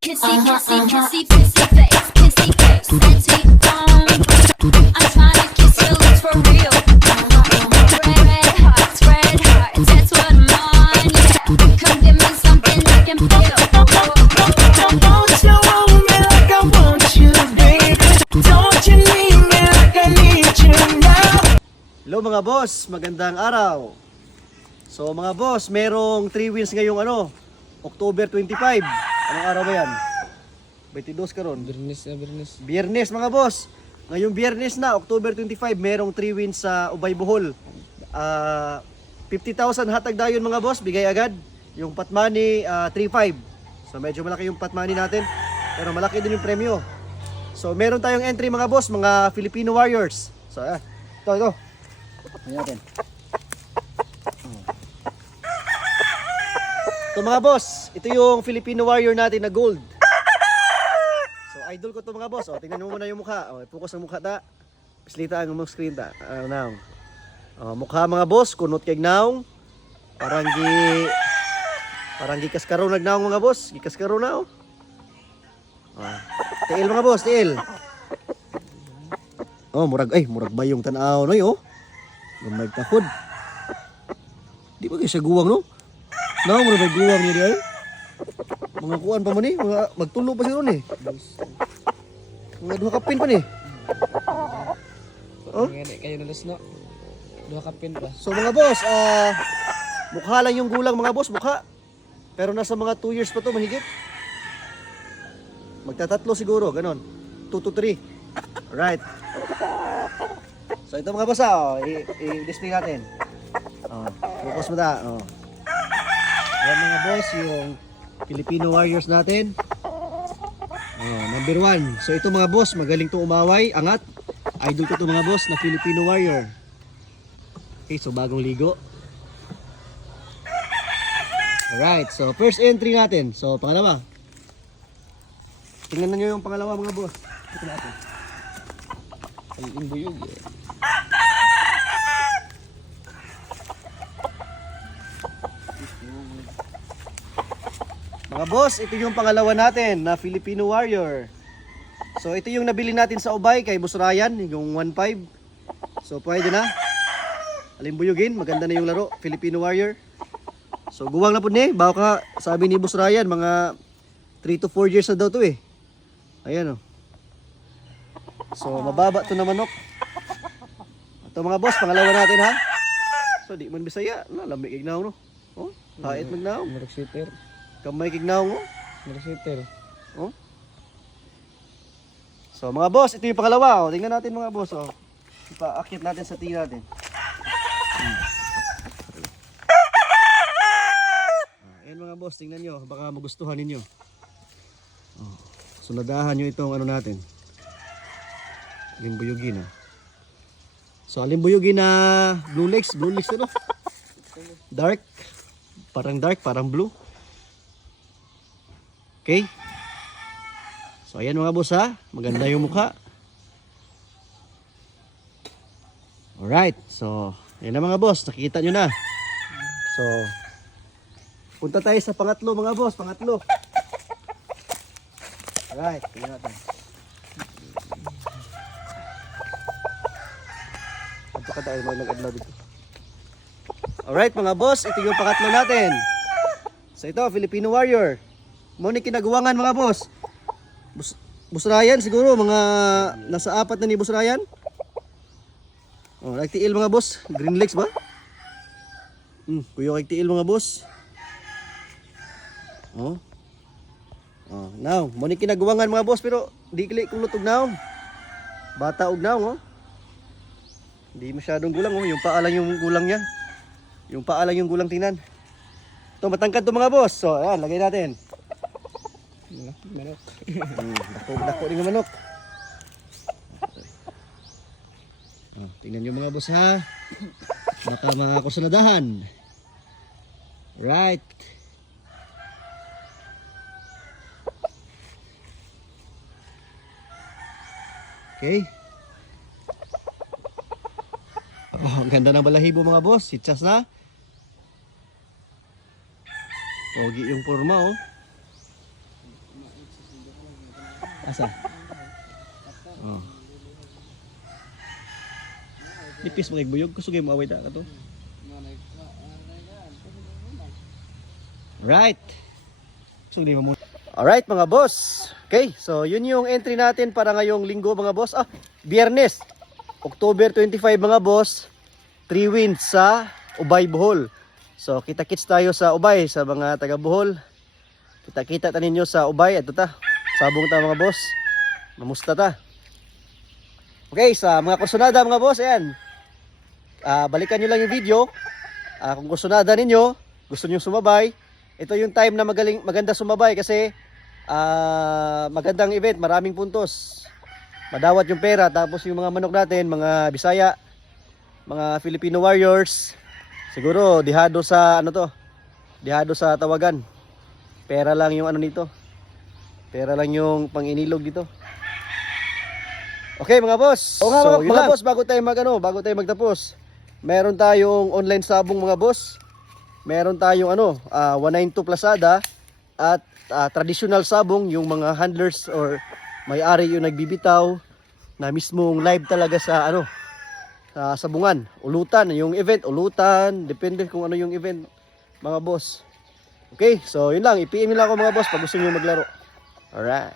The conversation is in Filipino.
Kissy, kissy, kissy, kissy face, kissy face, sexy I'm trying to kiss your lips for real. Red hearts, that's what I'm on. Yeah, come give me something I can feel. Don't you want me like I want you, baby? Don't you need me like I need you now? Hello mga boss, magandang araw. So mga boss, merong 3 wins ngayong October 25. Anong araw ba yan? 22 karon. Biyernes mga boss. Ngayong Biyernes na, October 25, merong 3 wins sa Ubay Bohol. 50,000 hatag dayon mga boss, bigay agad. Yung pot money 3.5. So medyo malaki yung pot money natin, pero malaki din yung premyo. So meron tayong entry mga boss, mga Filipino Warriors. So ito. Ayan natin. Ito mga boss, ito yung Filipino Warrior natin na gold. So idol ko to mga boss. Tingnan mo muna yung mukha. Focus ang mukha ta. Pislita ang mong screen ta. Now. Mukha mga boss, kunot kay naong. Parang kaskaro nagnaong mga boss. Gikaskaro na Tiil mga boss, tiil. Murag bayong tanaw noy Gamay takod. Di ba siya guwang no? Naong murag guwang niya di ay. Mga kuan pa man ni, mga magtulo pa siya ron eh. Mga duha kapin pa ni. Kayo nalas no? Dua kapin pa. So mga boss, mukha lang yung gulang mga boss, mukha. Pero nasa mga 2 years pa to mahigit. Magtatatlo siguro, ganon. 2 to 3. Alright. So ito mga boss, i-display natin. Focus mo ta. Ayan mga boss, yung Filipino Warriors natin. Number 1. So ito mga boss, magaling to umaway, angat. Idol ko to mga boss na Filipino Warrior. Okay, so bagong ligo. Alright, so first entry natin. So pangalawa. Tingnan nyo yung pangalawa mga boss. Ito natin. Ay, imbuyog Mga boss, ito yung pangalawa natin na Filipino Warrior. So ito yung nabili natin sa Ubay kay Boss Ryan, yung 1.5. So pwede na. Alimbuyugin, maganda na yung laro, Filipino Warrior. So guwang na po ni, baka sabi ni Boss Ryan, mga 3 to 4 years na daw to eh. Ayan So mababa to na manok. Ito mga boss, pangalawa natin ha. So di man Bisaya, lamig ignaw no. Hait magnaw. Murag sitter. Kamay kignaw mo. Murag sitter. So mga boss, ito yung pangalawa. Tingnan natin mga boss. Ipaakit natin sa tingin natin. Ayan mga boss, tingnan nyo. Baka magustuhan ninyo. Sunadahan nyo itong natin. Limbuyugin So limbuyugin na Blue Lakes. Blue Lakes Dark. Parang blue. Okay. So ayan mga boss ha. Maganda yung mukha. Alright. So ayan na mga boss. Nakikita nyo na. So punta tayo sa pangatlo mga boss. Pangatlo. Alright. Tingnan natin. Ito ka tayo mag-adlaw dito. Alright mga boss. Ito yung pangatlo natin. So ito Filipino Warrior. Muna kinaguwangan mga boss. Boss Ryan siguro mga nasa 4 na ni Boss Ryan. Nagtiil mga boss. Green Lakes ba? Kuyo nagtiil mga boss. Now, muna kinaguwangan mga boss pero di kili kulot og naon. Bata og naon Di masyadong gulang yung paa lang yung gulang niya. Yung paa lang yung gulang tingnan. Ito matangkad to mga boss. So, ayan, lagay natin. Manok. Dako rin ng manok. Tingnan nyo mga boss ha. Baka mga kusunadahan. Right. Okay. Oh, ang ganda ng balahibo mga boss. Sitchas na. Pogi yung forma oh. Asa? Oh. Nipis mga igbuyog. Kusugay mo away da ka to. Right. Kusugay mo muna. Alright mga boss. Okay, so yun yung entry natin para ngayong linggo mga boss. Biyernes, October 25 mga boss. 3 wins sa Ubay, Bohol. So kita-kits tayo sa Ubay sa mga taga Bohol. Kita-kita ta ninyo sa Ubay. Ito ta, sabong ta mga boss. Mamusta ta? Okay, sa mga kursunada mga boss, ayan. Balikan nyo lang yung video. Kung kursunada ninyo, gusto nyo sumabay, ito yung time na maganda sumabay kasi magandang event, maraming puntos. Madawat yung pera, tapos yung mga manok natin, mga Bisaya, mga Filipino Warriors, siguro dihado sa ano to, dihado sa tawagan. Pera lang yung ano nito. Pera lang yung pang-inilog dito. Okay mga boss. So, mga boss, bago tayo magtapos, meron tayong online sabong mga boss. Meron tayong 192 Plasada at traditional sabong, yung mga handlers or may-ari yung nagbibitaw na mismong live talaga sa sa sabungan, ulutan, yung event, ulutan, depende kung ano yung event mga boss. Okay, so yun lang, i-PM nila ako mga boss pag gusto niyo maglaro. Alright.